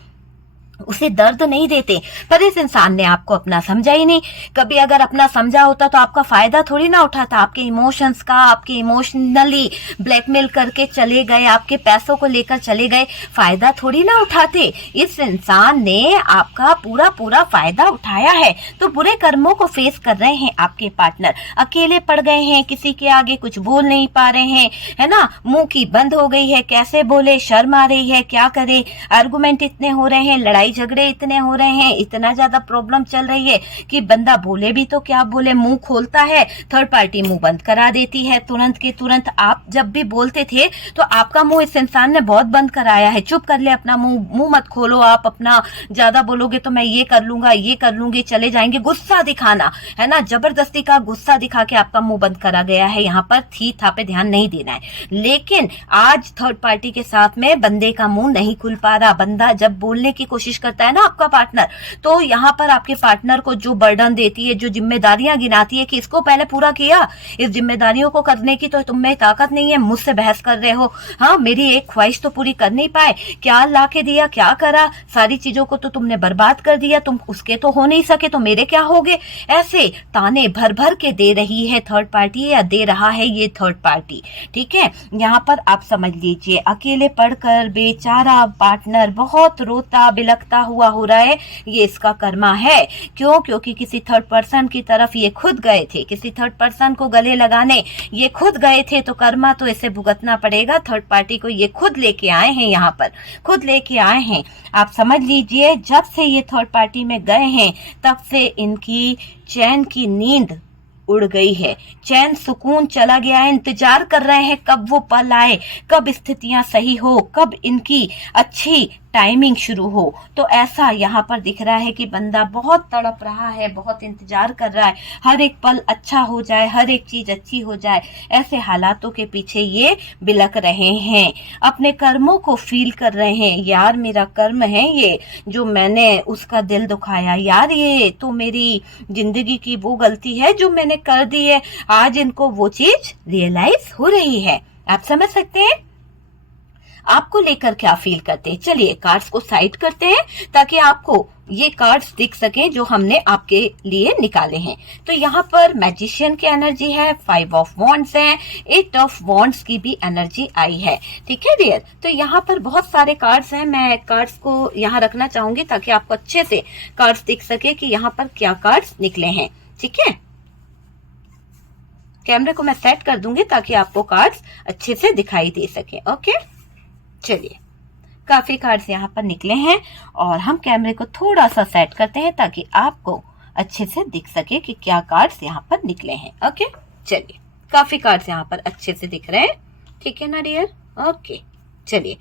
उसे दर्द नहीं देते, पर इस इंसान ने आपको अपना समझा ही नहीं। कभी अगर अपना समझा होता तो आपका फायदा थोड़ी ना उठाता, आपके इमोशंस का, आपके इमोशनली ब्लैकमेल करके चले गए, आपके पैसों को लेकर चले गए, फायदा थोड़ी ना उठाते। इस इंसान ने आपका पूरा पूरा फायदा उठाया है। तो बुरे कर्मों को फेस कर रहे हैं आपके पार्टनर, अकेले पड़ गए हैं, किसी के आगे कुछ बोल नहीं पा रहे हैं, है ना, मुंह की बंद हो गई है, कैसे बोले, शर्म आ रही है, क्या करे, आर्गुमेंट इतने हो रहे हैं, लड़ाई झगड़े इतने हो रहे हैं, इतना ज्यादा प्रॉब्लम चल रही है कि बंदा बोले भी तो क्या बोले, मुंह खोलता है, थर्ड पार्टी मुंह बंद करा देती है तुरंत के तुरंत। आप जब भी बोलते थे तो आपका मुंह इस इंसान ने बहुत बंद कराया है, चुप कर ले अपना मुंह मत खोलो, आप अपना ज्यादा बोलोगे तो मैं ये कर लूंगा, ये कर लूंगी, चले जाएंगे, गुस्सा दिखाना है ना, जबरदस्ती का गुस्सा दिखा के आपका मुंह बंद करा गया है। यहाँ पर थी था पे ध्यान नहीं देना है। लेकिन आज थर्ड पार्टी के साथ में बंदे का मुंह नहीं खुल पा रहा। बंदा जब बोलने की कोशिश करता है ना आपका पार्टनर, तो यहाँ पर आपके पार्टनर को जो बर्डन देती है, जो जिम्मेदारियां गिनाती है कि इसको पहले पूरा किया, इस जिम्मेदारियों को करने की तो तुम में ताकत नहीं है, मुझसे बहस कर रहे हो, हाँ मेरी एक ख्वाहिश तो पूरी कर नहीं पाए, क्या ला के दिया, क्या करा, सारी चीजों को तो तुमने बर्बाद कर दिया, तुम उसके तो हो नहीं सके तो मेरे क्या हो गए। ऐसे ताने भर भर के दे रही है थर्ड पार्टी, या दे रहा है ये थर्ड पार्टी। ठीक है, यहाँ पर आप समझ लीजिए, अकेले पढ़कर बेचारा पार्टनर बहुत रोता बिलखता हुआ हो रहा है, ये इसका कर्मा है। क्यों? क्योंकि किसी थर्ड पर्सन की तरफ ये खुद गए थे, किसी थर्ड पर्सन को गले लगाने ये खुद गए थे, तो कर्मा तो इसे भुगतना पड़ेगा। थर्ड पार्टी को ये खुद लेके आए हैं, यहाँ पर खुद लेके आए हैं। आप समझ लीजिए, जब से ये थर्ड पार्टी में गए हैं तब से इनकी चैन की नींद उड़ गई है, चैन सुकून चला गया है। इंतजार कर रहे हैं कब वो पल आए, कब स्थितियां सही हो, कब इनकी अच्छी टाइमिंग शुरू हो। तो ऐसा यहाँ पर दिख रहा है कि बंदा बहुत तड़प रहा है, बहुत इंतजार कर रहा है, हर एक पल अच्छा हो जाए, हर एक चीज अच्छी हो जाए। ऐसे हालातों के पीछे ये बिलक रहे हैं, अपने कर्मों को फील कर रहे हैं। यार मेरा कर्म है ये, जो मैंने उसका दिल दुखाया, यार ये तो मेरी जिंदगी की वो गलती है जो मैंने कर दी है। आज इनको वो चीज रियलाइज हो रही है। आप समझ सकते हैं आपको लेकर क्या फील करते हैं। चलिए कार्ड्स को साइड करते हैं ताकि आपको ये कार्ड्स दिख सके जो हमने आपके लिए निकाले हैं। तो यहाँ पर मैजिशियन की एनर्जी है, 5 ऑफ वॉन्ड्स है, 8 ऑफ वॉन्ड्स की भी एनर्जी आई है। ठीक है डियर, तो यहाँ पर बहुत सारे कार्ड्स हैं, मैं कार्ड्स को यहाँ रखना चाहूंगी ताकि आपको अच्छे से कार्ड्स दिख सके कि यहाँ पर क्या कार्ड्स निकले हैं। ठीक है, कैमरे को मैं सेट कर दूंगी ताकि आपको कार्ड्स अच्छे से दिखाई दे सके। ओके, चलिए, काफी कार्ड्स यहाँ पर निकले हैं और हम कैमरे को थोड़ा सा सेट करते हैं ताकि आपको अच्छे से दिख सके कि क्या कार्ड्स यहाँ पर निकले हैं। ओके, चलिए, काफी कार्ड्स यहाँ पर अच्छे से दिख रहे हैं, ठीक है ना डियर। ओके, चलिए,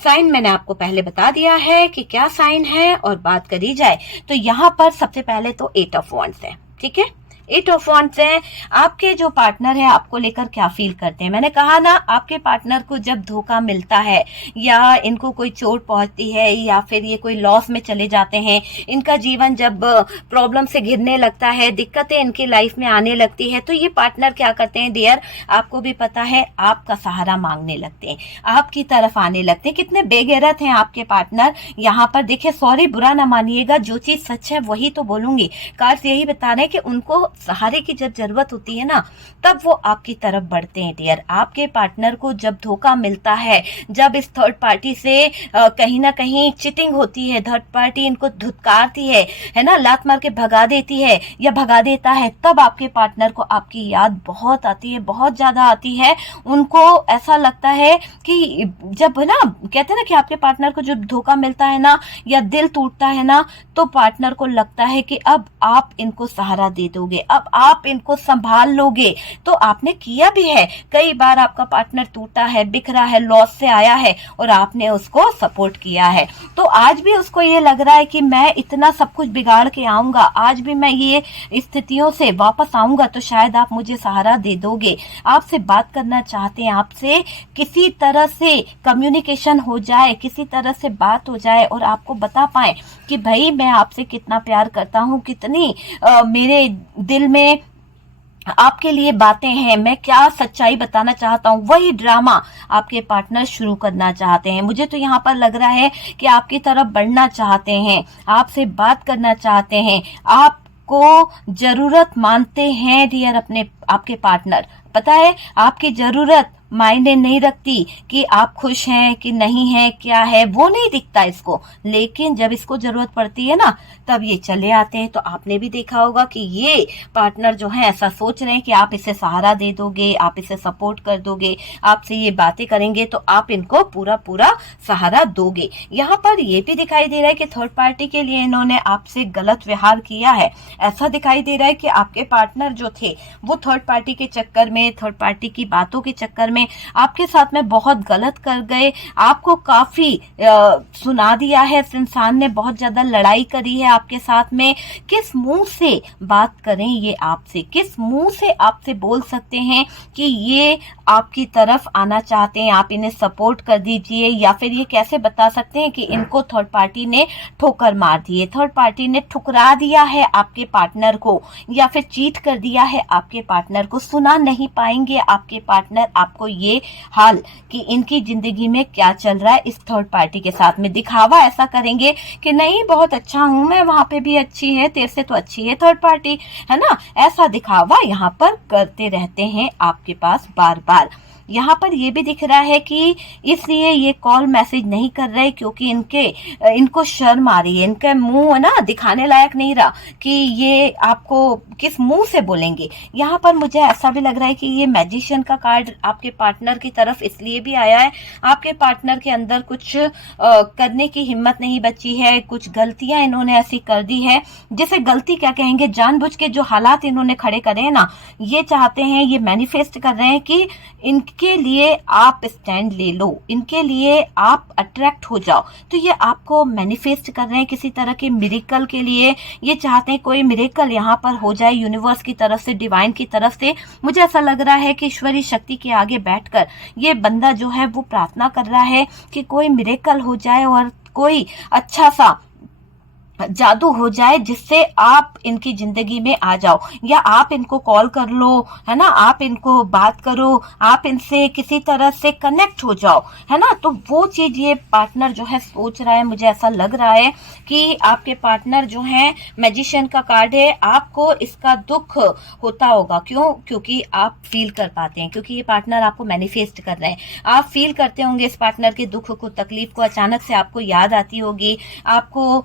साइन मैंने आपको पहले बता दिया है कि क्या साइन है, और बात करी जाए तो यहाँ पर सबसे पहले तो 8 ऑफ वांड्स है, ठीक है। 8 ऑफ वांड्स है। आपके जो पार्टनर है आपको लेकर क्या फील करते हैं? मैंने कहा ना, आपके पार्टनर को जब धोखा मिलता है या इनको कोई चोट पहुंचती है या फिर ये कोई लॉस में चले जाते हैं, इनका जीवन जब प्रॉब्लम से घिरने लगता है, दिक्कतें इनकी लाइफ में आने लगती है, तो ये पार्टनर क्या करते हैं डियर, आपको भी पता है, आपका सहारा मांगने लगते हैं, आपकी तरफ आने लगते हैं। कितने बेगैरत हैं आपके पार्टनर। यहाँ पर देखिए, सॉरी बुरा ना मानिएगा, जो चीज सच है वही तो बोलूंगी। कार्ड्स यही बता रहे हैं कि उनको सहारे की जब जरूरत होती है ना, तब वो आपकी तरफ बढ़ते हैं डियर। आपके पार्टनर को जब धोखा मिलता है, जब इस थर्ड पार्टी से कहीं ना कहीं चीटिंग होती है, थर्ड पार्टी इनको धुतकारती है ना, लात मार के भगा देती है या भगा देता है, तब आपके पार्टनर को आपकी याद बहुत आती है, बहुत ज्यादा आती है। उनको ऐसा लगता है कि जब ना, कहते हैं ना कि आपके पार्टनर को जब धोखा मिलता है ना या दिल टूटता है ना, तो पार्टनर को लगता है कि अब आप इनको सहारा दे दोगे, अब आप इनको संभाल लोगे। तो आपने किया भी है, कई बार आपका पार्टनर टूटा है, बिखरा है, लॉस से आया है और आपने उसको सपोर्ट किया है। तो आज भी उसको ये लग रहा है कि मैं इतना सब कुछ बिगाड़ के आऊंगा, आज भी मैं ये स्थितियों से वापस आऊंगा, तो शायद आप मुझे सहारा दे दोगे। आपसे बात करना चाहते हैं, आपसे किसी तरह से कम्युनिकेशन हो जाए, किसी तरह से बात हो जाए और आपको बता पाए कि भाई मैं आपसे कितना प्यार करता हूँ, कितनी मेरे दिल में आपके लिए बातें हैं, मैं क्या सच्चाई बताना चाहता हूँ, वही ड्रामा आपके पार्टनर शुरू करना चाहते हैं। मुझे तो यहाँ पर लग रहा है कि आपकी तरफ बढ़ना चाहते हैं, आपसे बात करना चाहते हैं, आपको जरूरत मानते हैं डियर अपने आपके पार्टनर। पता है, आपकी जरूरत मायने नहीं रखती कि आप खुश हैं कि नहीं हैं, क्या है वो नहीं दिखता इसको, लेकिन जब इसको जरूरत पड़ती है ना, तब ये चले आते हैं। तो आपने भी देखा होगा कि ये पार्टनर जो है ऐसा सोच रहे हैं कि आप इसे सहारा दे दोगे, आप इसे सपोर्ट कर दोगे, आपसे ये बातें करेंगे तो आप इनको पूरा पूरा सहारा दोगे। यहाँ पर ये भी दिखाई दे रहा है कि थर्ड पार्टी के लिए इन्होंने आपसे गलत व्यवहार किया है। ऐसा दिखाई दे रहा है कि आपके पार्टनर जो थे वो थर्ड पार्टी के चक्कर में, थर्ड पार्टी की बातों के चक्कर में आपके साथ में बहुत गलत कर गए, आपको काफी सुना दिया है, इस इंसान ने बहुत ज्यादा लड़ाई करी है आपके साथ में। किस मुंह से बात करें ये आपसे, किस मुंह से आपसे बोल सकते हैं कि ये आपकी तरफ आना चाहते हैं, आप इन्हें सपोर्ट कर दीजिए, या फिर ये कैसे बता सकते हैं कि इनको थर्ड पार्टी ने ठोकर मार दी है, थर्ड पार्टी ने ठुकरा दिया है आपके पार्टनर को, या फिर चीट कर दिया है आपके पार्टनर को। सुना नहीं पाएंगे आपके पार्टनर आपको ये हाल कि इनकी जिंदगी में क्या चल रहा है इस थर्ड पार्टी के साथ में। दिखावा ऐसा करेंगे कि नहीं बहुत अच्छा हूं मैं, वहां पे भी अच्छी है, तेरे से तो अच्छी है थर्ड पार्टी, है ना, ऐसा दिखावा यहाँ पर करते रहते हैं आपके पास बार बार। यहाँ पर ये भी दिख रहा है कि इसलिए ये कॉल मैसेज नहीं कर रहे क्योंकि इनको शर्म आ रही है, इनका मुंह ना दिखाने लायक नहीं रहा कि ये आपको किस मुंह से बोलेंगे। यहाँ पर मुझे ऐसा भी लग रहा है कि ये मैजिशियन का कार्ड आपके पार्टनर की तरफ इसलिए भी आया है, आपके पार्टनर के अंदर कुछ करने की हिम्मत नहीं बची है, कुछ गलतियां इन्होंने ऐसी कर दी है, जिसे गलती क्या कहेंगे, जानबूझ के जो हालात इन्होंने खड़े करे हैं ना, ये चाहते हैं, ये मैनिफेस्ट कर रहे हैं कि इनके लिए आप स्टैंड ले लो, इनके लिए आप अट्रैक्ट हो जाओ। तो ये आपको मैनिफेस्ट कर रहे हैं किसी तरह के मिरेकल के लिए, ये चाहते हैं कोई मिरेकल यहाँ पर हो जाए यूनिवर्स की तरफ से, डिवाइन की तरफ से। मुझे ऐसा लग रहा है कि ईश्वरीय शक्ति के आगे बैठकर ये बंदा जो है वो प्रार्थना कर रहा है कि कोई मिरेकल हो जाए और कोई अच्छा सा जादू हो जाए जिससे आप इनकी जिंदगी में आ जाओ, या आप इनको कॉल कर लो, है ना, आप इनको बात करो, आप इनसे किसी तरह से कनेक्ट हो जाओ, है ना। तो वो चीज ये पार्टनर जो है सोच रहा है। मुझे ऐसा लग रहा है कि आपके पार्टनर जो है, मैजिशियन का कार्ड है, आपको इसका दुख होता होगा। क्यों? क्योंकि आप फील कर पाते हैं, क्योंकि ये पार्टनर आपको मैनिफेस्ट कर रहे हैं, आप फील करते होंगे इस पार्टनर के दुख को, तकलीफ को। अचानक से आपको याद आती होगी, आपको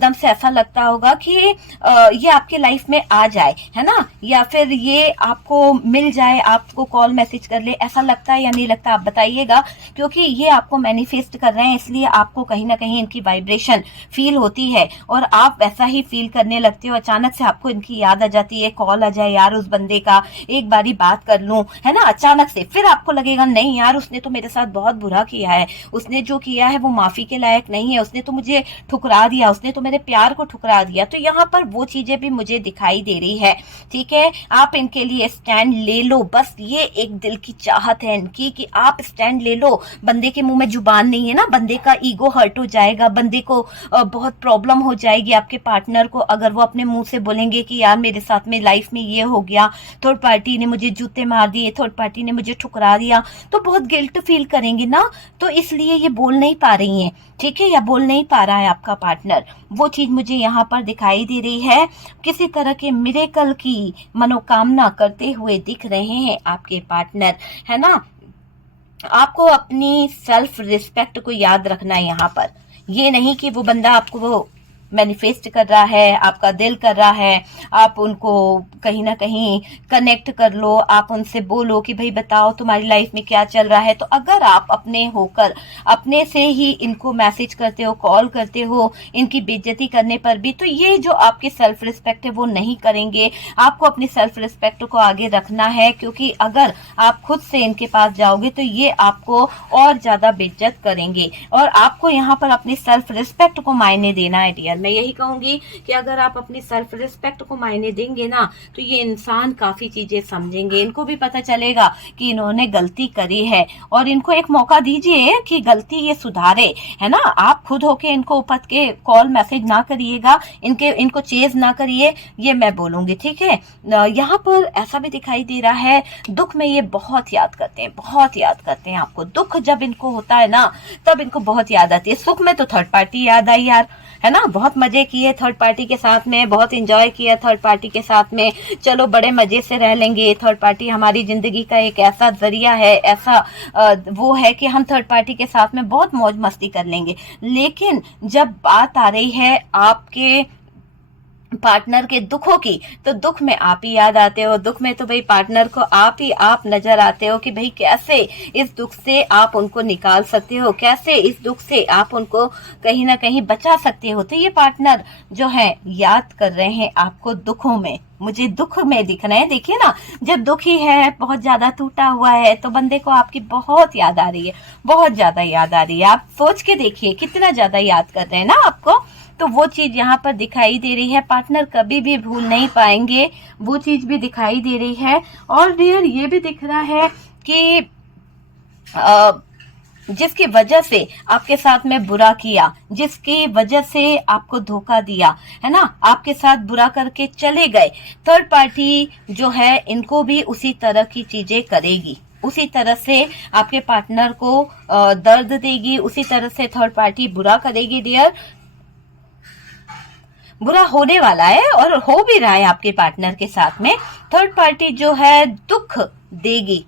एकदम से ऐसा लगता होगा कि ये आपके लाइफ में आ जाए, है ना, या फिर ये आपको मिल जाए, आपको कॉल मैसेज कर ले, ऐसा लगता है या नहीं लगता आप बताइएगा। क्योंकि ये आपको मैनिफेस्ट कर रहे हैं, इसलिए आपको कहीं ना कहीं इनकी वाइब्रेशन फील होती है और आप वैसा ही फील करने लगते हो। अचानक से आपको इनकी याद आ जाती है, कॉल आ जाए यार उस बंदे का, एक बारी बात कर लूं, है ना, अचानक से। फिर आपको लगेगा नहीं यार, उसने तो मेरे साथ बहुत बुरा किया है, उसने जो किया है वो माफी के लायक नहीं है, उसने तो मुझे ठुकरा दिया, उसने तो मेरे प्यार को ठुकरा दिया। तो यहाँ पर वो चीजें भी मुझे दिखाई दे रही है। ठीक है, आप इनके लिए स्टैंड ले लो, बस ये एक दिल की चाहत है इनकी कि आप स्टैंड ले लो। बंदे के मुंह में जुबान नहीं है ना, बंदे का ईगो हर्ट हो जाएगा, बंदे को बहुत प्रॉब्लम हो जाएगी आपके पार्टनर को, अगर वो अपने मुंह से बोलेंगे कि यार मेरे साथ में लाइफ में ये हो गया, थर्ड पार्टी ने मुझे जूते मार दिए, थर्ड पार्टी ने मुझे ठुकरा दिया, तो बहुत गिल्ट फील करेंगे ना। तो इसलिए ये बोल नहीं पा रही हैं, ठीक है, या बोल नहीं पा रहा है आपका पार्टनर। वो चीज मुझे यहाँ पर दिखाई दे रही है। किसी तरह के मिरेकल की मनोकामना करते हुए दिख रहे हैं आपके पार्टनर, है ना। आपको अपनी सेल्फ रिस्पेक्ट को याद रखना है यहाँ पर। ये नहीं कि वो बंदा आपको वो मैनिफेस्ट कर रहा है, आपका दिल कर रहा है, आप उनको कहीं ना कहीं कनेक्ट कर लो, आप उनसे बोलो कि भाई बताओ तुम्हारी लाइफ में क्या चल रहा है। तो अगर आप अपने होकर अपने से ही इनको मैसेज करते हो, कॉल करते हो, इनकी बेइज्जती करने पर भी, तो ये जो आपकी सेल्फ रिस्पेक्ट है वो नहीं करेंगे। आपको अपनी सेल्फ रिस्पेक्ट को आगे रखना है, क्योंकि अगर आप खुद से इनके पास जाओगे तो ये आपको और ज्यादा बेइज्जत करेंगे। और आपको यहाँ पर अपनी सेल्फ रिस्पेक्ट को मायने देना है डियर। मैं यही कहूंगी कि अगर आप अपनी सेल्फ रिस्पेक्ट को मायने देंगे ना, तो ये इंसान काफी चीजें समझेंगे, इनको भी पता चलेगा कि इन्होंने गलती करी है और इनको एक मौका दीजिए कि गलती ये सुधारे, है ना। आप खुद होके इनको उपत के कॉल मैसेज ना करिएगा, इनको चेज ना करिए, ये मैं बोलूंगी, ठीक है। यहाँ पर ऐसा भी दिखाई दे रहा है, दुख में ये बहुत याद करते हैं, बहुत याद करते हैं आपको। दुख जब इनको होता है ना, तब इनको बहुत याद आती है। सुख में तो थर्ड पार्टी याद आई यार, है ना, बहुत मजे किए थर्ड पार्टी के साथ में, बहुत एंजॉय किया थर्ड पार्टी के साथ में, चलो बड़े मजे से रह लेंगे। थर्ड पार्टी हमारी जिंदगी का एक ऐसा जरिया है, ऐसा वो है कि हम थर्ड पार्टी के साथ में बहुत मौज मस्ती कर लेंगे। लेकिन जब बात आ रही है आपके पार्टनर के दुखों की, तो दुख में आप ही याद आते हो। दुख में तो भाई पार्टनर को आप ही आप नजर आते हो कि भाई कैसे इस दुख से आप उनको निकाल सकते हो, कैसे इस दुख से आप उनको कहीं ना कहीं बचा सकते हो। तो ये पार्टनर जो है याद कर रहे हैं आपको दुखों में, मुझे दुख में दिख रहे हैं। देखिए ना, जब दुखी है, बहुत ज्यादा टूटा हुआ है, तो बंदे को आपकी बहुत याद आ रही है, बहुत ज्यादा याद आ रही है। आप सोच के देखिए कितना ज्यादा याद कर रहे हैं ना आपको। तो वो चीज यहाँ पर दिखाई दे रही है, पार्टनर कभी भी भूल नहीं पाएंगे, वो चीज भी दिखाई दे रही है। और डियर ये भी दिख रहा है कि जिसकी वजह से आपके साथ में बुरा किया, जिसकी वजह से आपको धोखा दिया, है ना, आपके साथ बुरा करके चले गए, थर्ड पार्टी जो है इनको भी उसी तरह की चीजें करेगी, उसी तरह से आपके पार्टनर को दर्द देगी, उसी तरह से थर्ड पार्टी बुरा करेगी डियर। बुरा होने वाला है और हो भी रहा है आपके पार्टनर के साथ में। थर्ड पार्टी जो है दुख देगी,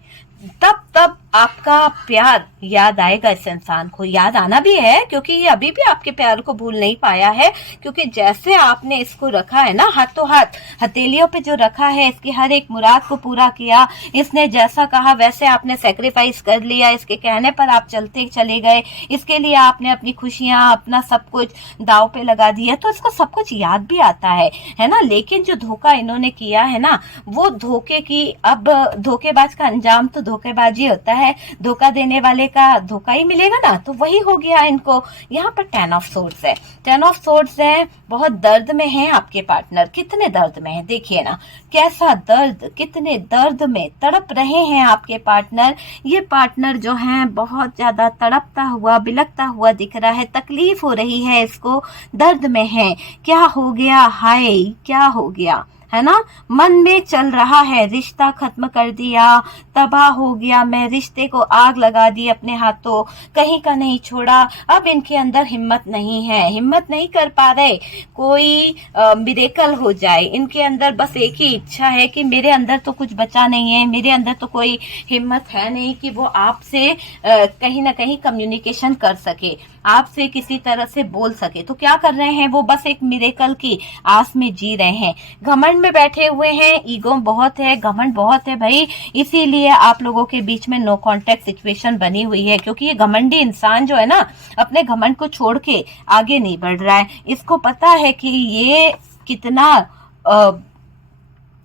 तब आपका प्यार याद आएगा। इस इंसान को याद आना भी है, क्योंकि ये अभी भी आपके प्यार को भूल नहीं पाया है। क्योंकि जैसे आपने इसको रखा है ना, हाथों हाथ हथेलियों पे जो रखा है, इसकी हर एक मुराद को पूरा किया, इसने जैसा कहा वैसे आपने सेक्रीफाइस कर लिया, इसके कहने पर आप चलते चले गए, इसके लिए आपने अपनी खुशियां, अपना सब कुछ दाव पे लगा दिया, तो इसको सब कुछ याद भी आता है ना। लेकिन जो धोखा इन्होंने किया है ना, वो धोखे की, अब धोखेबाज का अंजाम तो धोखेबाजी होता है, धोखा देने वाले का धोखा ही मिलेगा ना। तो वही हो गया इनको। यहाँ पर 10 ऑफ सोर्ड्स है, 10 ऑफ सोर्ड्स है, बहुत दर्द में है आपके पार्टनर। कितने दर्द में है देखिए ना, कैसा दर्द, कितने दर्द में तड़प रहे हैं आपके पार्टनर। ये पार्टनर जो है बहुत ज्यादा तड़पता हुआ, बिलखता हुआ दिख रहा है, तकलीफ हो रही है इसको, दर्द में है। क्या हो गया, हाय क्या हो गया, है ना। मन में चल रहा है, रिश्ता खत्म कर दिया, तबाह हो गया, मैं रिश्ते को आग लगा दी अपने हाथों, कहीं का नहीं छोड़ा। अब इनके अंदर हिम्मत नहीं है, हिम्मत नहीं कर पा रहे कोई मिरेकल हो जाए। इनके अंदर बस एक ही इच्छा है कि मेरे अंदर तो कुछ बचा नहीं है, मेरे अंदर तो कोई हिम्मत है नहीं कि वो आपसे कहीं ना कहीं कम्युनिकेशन कर सके, आपसे किसी तरह से बोल सके। तो क्या कर रहे हैं वो, बस एक मिरेकल की आस में जी रहे हैं, घमंड में बैठे हुए हैं। ईगो बहुत है, घमंड बहुत है भाई, इसीलिए आप लोगों के बीच में नो कांटेक्ट सिचुएशन बनी हुई है। क्योंकि ये घमंडी इंसान जो है ना, अपने घमंड को छोड़ के आगे नहीं बढ़ रहा है। इसको पता है कि ये कितना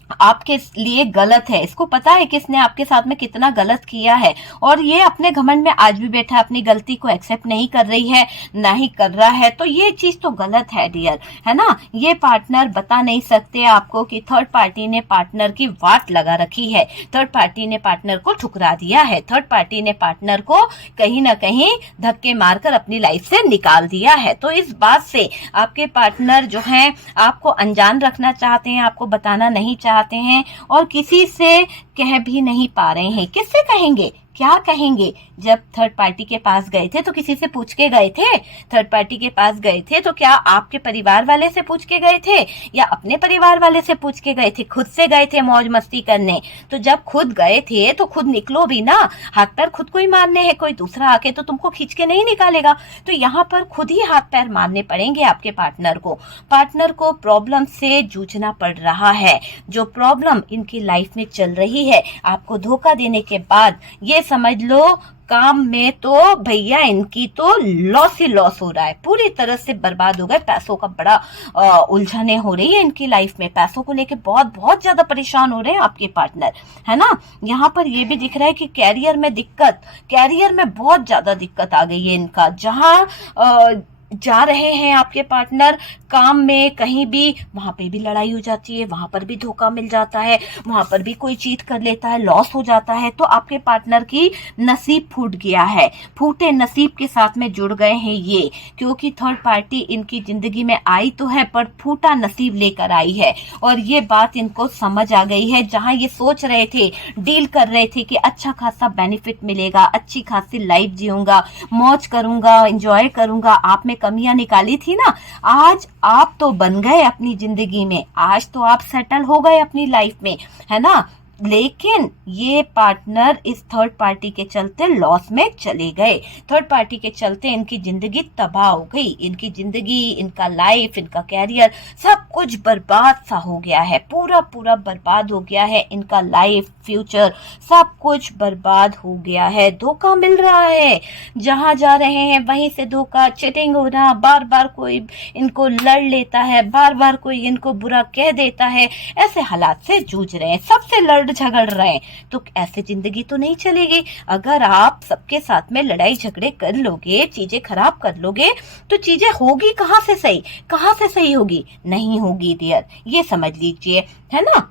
आपके लिए गलत है, इसको पता है कि इसने आपके साथ में कितना गलत किया है, और ये अपने घमंड में आज भी बैठा है, अपनी गलती को एक्सेप्ट नहीं कर रही है, ना ही कर रहा है। तो ये चीज तो गलत है डियर, है ना। ये पार्टनर बता नहीं सकते आपको कि थर्ड पार्टी ने पार्टनर की वाट लगा रखी है, थर्ड पार्टी ने पार्टनर को ठुकरा दिया है, थर्ड पार्टी ने पार्टनर को कहीं ना कहीं धक्के मारकर अपनी लाइफ से निकाल दिया है। तो इस बात से आपके पार्टनर जो हैं आपको अनजान रखना चाहते हैं, आपको बताना नहीं चाहते हैं, और किसी से कह भी नहीं पा रहे हैं। किससे कहेंगे, क्या कहेंगे? जब थर्ड पार्टी के पास गए थे तो किसी से पूछ के गए थे? थर्ड पार्टी के पास गए थे तो क्या आपके परिवार वाले से पूछ के गए थे, या अपने परिवार वाले से पूछ के गए थे, खुद से गए थे मौज मस्ती करने? तो जब खुद गए थे तो खुद निकलो भी ना, हाथ पैर खुद को ही मारने हैं, कोई दूसरा आके तो तुमको खींच के नहीं निकालेगा। तो यहाँ पर खुद ही हाथ पैर मारने पड़ेंगे आपके पार्टनर को। पार्टनर को प्रॉब्लम से जूझना पड़ रहा है, जो प्रॉब्लम इनकी लाइफ में चल रही है। आपको धोखा देने के बाद ये समझ लो काम में तो भैया इनकी तो लॉस ही लॉस हो रहा है, पूरी तरह से बर्बाद हो गए। पैसों का बड़ा उलझने हो रही है इनकी लाइफ में, पैसों को लेके बहुत बहुत ज्यादा परेशान हो रहे हैं आपके पार्टनर, है ना। यहाँ पर ये भी दिख रहा है कि कैरियर में दिक्कत, कैरियर में बहुत ज्यादा दिक्कत आ गई है इनका। जहाँ जा रहे हैं आपके पार्टनर काम में, कहीं भी वहां पे भी लड़ाई हो जाती है, वहां पर भी धोखा मिल जाता है, वहां पर भी कोई चीट कर लेता है, लॉस हो जाता है। तो आपके पार्टनर की नसीब फूट गया है, फूटे नसीब के साथ में जुड़ गए हैं ये, क्योंकि थर्ड पार्टी इनकी जिंदगी में आई तो है पर फूटा नसीब लेकर आई है। और ये बात इनको समझ आ गई है। जहां ये सोच रहे थे, डील कर रहे थे कि अच्छा खासा बेनिफिट मिलेगा, अच्छी खासी लाइफ जीऊंगा, मौज करूंगा, एंजॉय करूंगा, आप में कमियां निकाली थी ना, आज आप तो बन गए अपनी जिंदगी में, आज तो आप सेटल हो गए अपनी लाइफ में, है ना। लेकिन ये पार्टनर इस थर्ड पार्टी के चलते लॉस में चले गए, थर्ड पार्टी के चलते इनकी जिंदगी तबाह हो गई, इनकी जिंदगी, इनका लाइफ, इनका कैरियर सब कुछ बर्बाद सा हो गया है, पूरा पूरा बर्बाद हो गया है इनका लाइफ, फ्यूचर सब कुछ बर्बाद हो गया है। धोखा मिल रहा है, जहां जा रहे हैं वहीं से धोखा, चीटिंग हो रहा, बार बार कोई इनको लड़ लेता है, बार बार कोई इनको बुरा कह देता है, ऐसे हालात से जूझ रहे हैं, सबसे लड़ झगड़ रहे हैं। तो ऐसे जिंदगी तो नहीं चलेगी। अगर आप सबके साथ में लड़ाई झगड़े कर लोगे, चीजें खराब कर लोगे, तो चीजें होगी कहाँ से सही, कहाँ से सही होगी? नहीं होगी डियर, ये समझ लीजिए, है ना।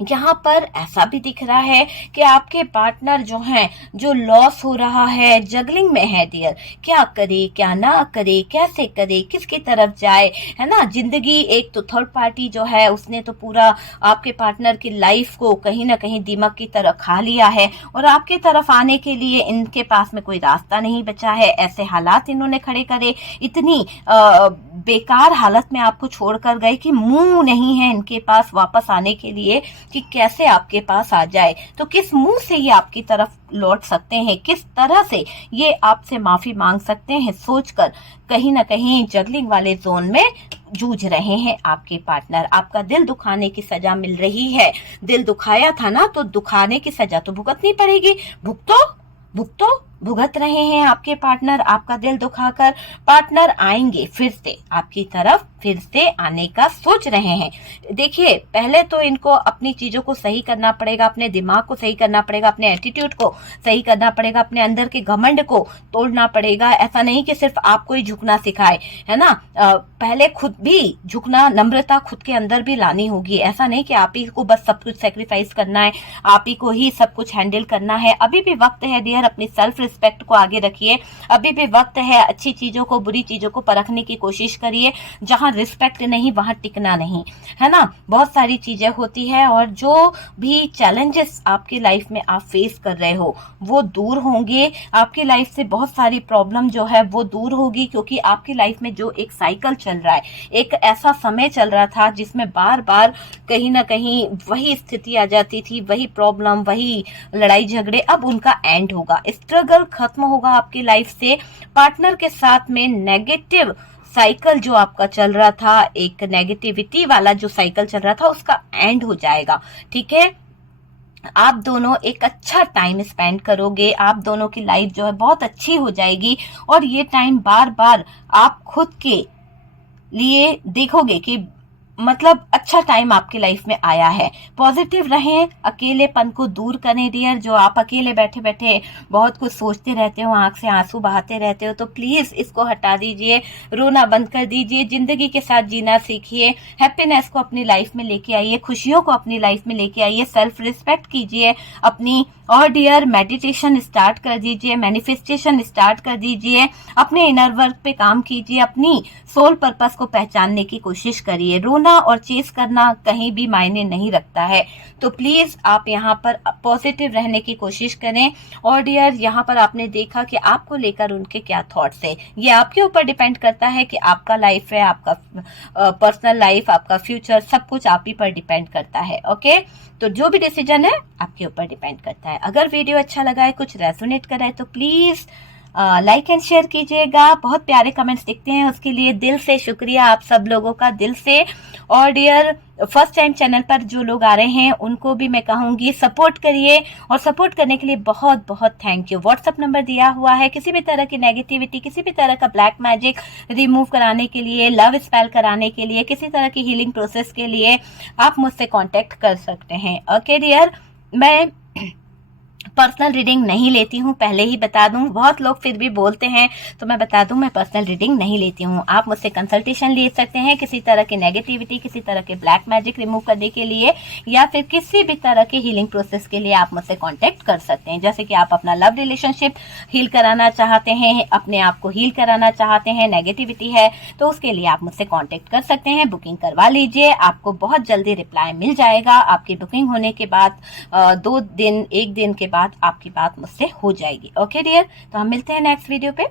यहाँ पर ऐसा भी दिख रहा है कि आपके पार्टनर जो हैं, जो लॉस हो रहा है, जगलिंग में है डियर, क्या करे क्या ना करे, कैसे करे, किसकी तरफ जाए, है ना। जिंदगी एक तो थर्ड पार्टी जो है उसने तो पूरा आपके पार्टनर की लाइफ को कहीं ना कहीं दिमाग की तरह खा लिया है, और आपके तरफ आने के लिए इनके पास में कोई रास्ता नहीं बचा है। ऐसे हालात इन्होंने खड़े करे, इतनी बेकार हालत में आपको छोड़कर गए कि मुंह नहीं है इनके पास वापस आने के लिए कि कैसे आपके पास आ जाए। तो किस मुंह से ये आपकी तरफ लौट सकते हैं, किस तरह से ये आपसे माफी मांग सकते हैं, सोचकर कहीं ना कहीं जगलिंग वाले जोन में जूझ रहे हैं आपके पार्टनर। आपका दिल दुखाने की सजा मिल रही है, दिल दुखाया था ना, तो दुखाने की सजा तो भुगतनी पड़ेगी। भुगतो भुगत रहे हैं आपके पार्टनर, आपका दिल दुखाकर। पार्टनर आएंगे फिर से आपकी तरफ, फिर से आने का सोच रहे हैं। देखिए, पहले तो इनको अपनी चीजों को सही करना पड़ेगा, अपने दिमाग को सही करना पड़ेगा, अपने एटीट्यूड को सही करना पड़ेगा, अपने अंदर के घमंड को तोड़ना पड़ेगा। ऐसा नहीं कि सिर्फ आपको ही झुकना सिखाए, है ना। पहले खुद भी झुकना, नम्रता खुद के अंदर भी लानी होगी। ऐसा नहीं कि आप ही को बस सब कुछ सेक्रीफाइस करना है, आप ही को ही सब कुछ हैंडल करना है। अभी भी वक्त है डियर अपनी सेल्फ रिस्पेक्ट को आगे रखिए। अभी भी वक्त है, अच्छी चीजों को, बुरी चीजों को परखने की कोशिश करिए। जहां रिस्पेक्ट नहीं वहां टिकना नहीं, है ना। बहुत सारी चीजें होती है और जो भी चैलेंजेस आपकी लाइफ में आप फेस कर रहे हो वो दूर होंगे। आपकी लाइफ से बहुत सारी प्रॉब्लम जो है वो दूर होगी, क्योंकि आपकी लाइफ में जो एक साइकिल चल रहा है, एक ऐसा समय चल रहा था जिसमें बार बार कहीं ना कहीं वही स्थिति आ जाती थी, वही प्रॉब्लम, वही लड़ाई झगड़े, अब उनका एंड होगा। स्ट्रगल खत्म होगा आपकी लाइफ से। पार्टनर के साथ में नेगेटिव साइकिल जो आपका चल रहा था, एक नेगेटिविटी वाला जो साइकिल चल रहा था, उसका एंड हो जाएगा। ठीक है, आप दोनों एक अच्छा टाइम स्पेंड करोगे, आप दोनों की लाइफ जो है बहुत अच्छी हो जाएगी। और ये टाइम बार बार आप खुद के लिए देखोगे कि मतलब अच्छा टाइम आपकी लाइफ में आया है। पॉजिटिव रहें, अकेलेपन को दूर करें डियर। जो आप अकेले बैठे बैठे बहुत कुछ सोचते रहते हो, आंख से आंसू बहाते रहते हो, तो प्लीज इसको हटा दीजिए, रोना बंद कर दीजिए, जिंदगी के साथ जीना सीखिए, हैप्पीनेस को अपनी लाइफ में लेके आइए, खुशियों को अपनी लाइफ में लेके आइए, सेल्फ रिस्पेक्ट कीजिए अपनी। और डियर मेडिटेशन स्टार्ट कर दीजिए, मैनिफेस्टेशन स्टार्ट कर दीजिए, अपने इनर वर्क पे काम कीजिए, अपनी सोल पर्पस को पहचानने की कोशिश करिए। रोना और चेस करना कहीं भी मायने नहीं रखता है। तो प्लीज आप यहाँ पर पॉजिटिव रहने की कोशिश करें। और डियर यहाँ पर आपने देखा कि आपको लेकर उनके क्या थॉट्स है, ये आपके ऊपर डिपेंड करता है कि आपका लाइफ है, आपका पर्सनल लाइफ, आपका फ्यूचर, सब कुछ आप ही पर डिपेंड करता है। ओके, तो जो भी डिसीजन है आपके ऊपर डिपेंड करता है। अगर वीडियो अच्छा लगा है, कुछ रेजोनेट करा है, तो प्लीज लाइक एंड शेयर कीजिएगा। बहुत प्यारे कमेंट्स दिखते हैं, उसके लिए दिल से शुक्रिया आप सब लोगों का, दिल से। और डियर फर्स्ट टाइम चैनल पर जो लोग आ रहे हैं उनको भी मैं कहूंगी सपोर्ट करिए, और सपोर्ट करने के लिए बहुत बहुत थैंक यू। व्हाट्सअप नंबर दिया हुआ है, किसी भी तरह की नेगेटिविटी, किसी भी तरह का ब्लैक मैजिक रिमूव कराने के लिए, लव स्पेल कराने के लिए, किसी तरह की हीलिंग प्रोसेस के लिए आप मुझसे कॉन्टेक्ट कर सकते हैं। ओके डियर, मैं पर्सनल रीडिंग नहीं लेती हूँ, पहले ही बता दूं। बहुत लोग फिर भी बोलते हैं, तो मैं बता दूं, मैं पर्सनल रीडिंग नहीं लेती हूँ। आप मुझसे कंसल्टेशन ले सकते हैं किसी तरह की नेगेटिविटी, किसी तरह के ब्लैक मैजिक रिमूव करने के लिए, या फिर किसी भी तरह के हीलिंग प्रोसेस के लिए आप मुझसे कांटेक्ट कर सकते हैं। जैसे कि आप अपना लव रिलेशनशिप हील कराना चाहते हैं, अपने आप को हील कराना चाहते हैं, नेगेटिविटी है, तो उसके लिए आप मुझसे कॉन्टेक्ट कर सकते हैं। बुकिंग करवा लीजिए, आपको बहुत जल्दी रिप्लाई मिल जाएगा। आपकी बुकिंग होने के बाद 2 दिन, 1 दिन के बाद आपकी बात मुझसे हो जाएगी। ओके डियर, तो हम मिलते हैं नेक्स्ट वीडियो पे।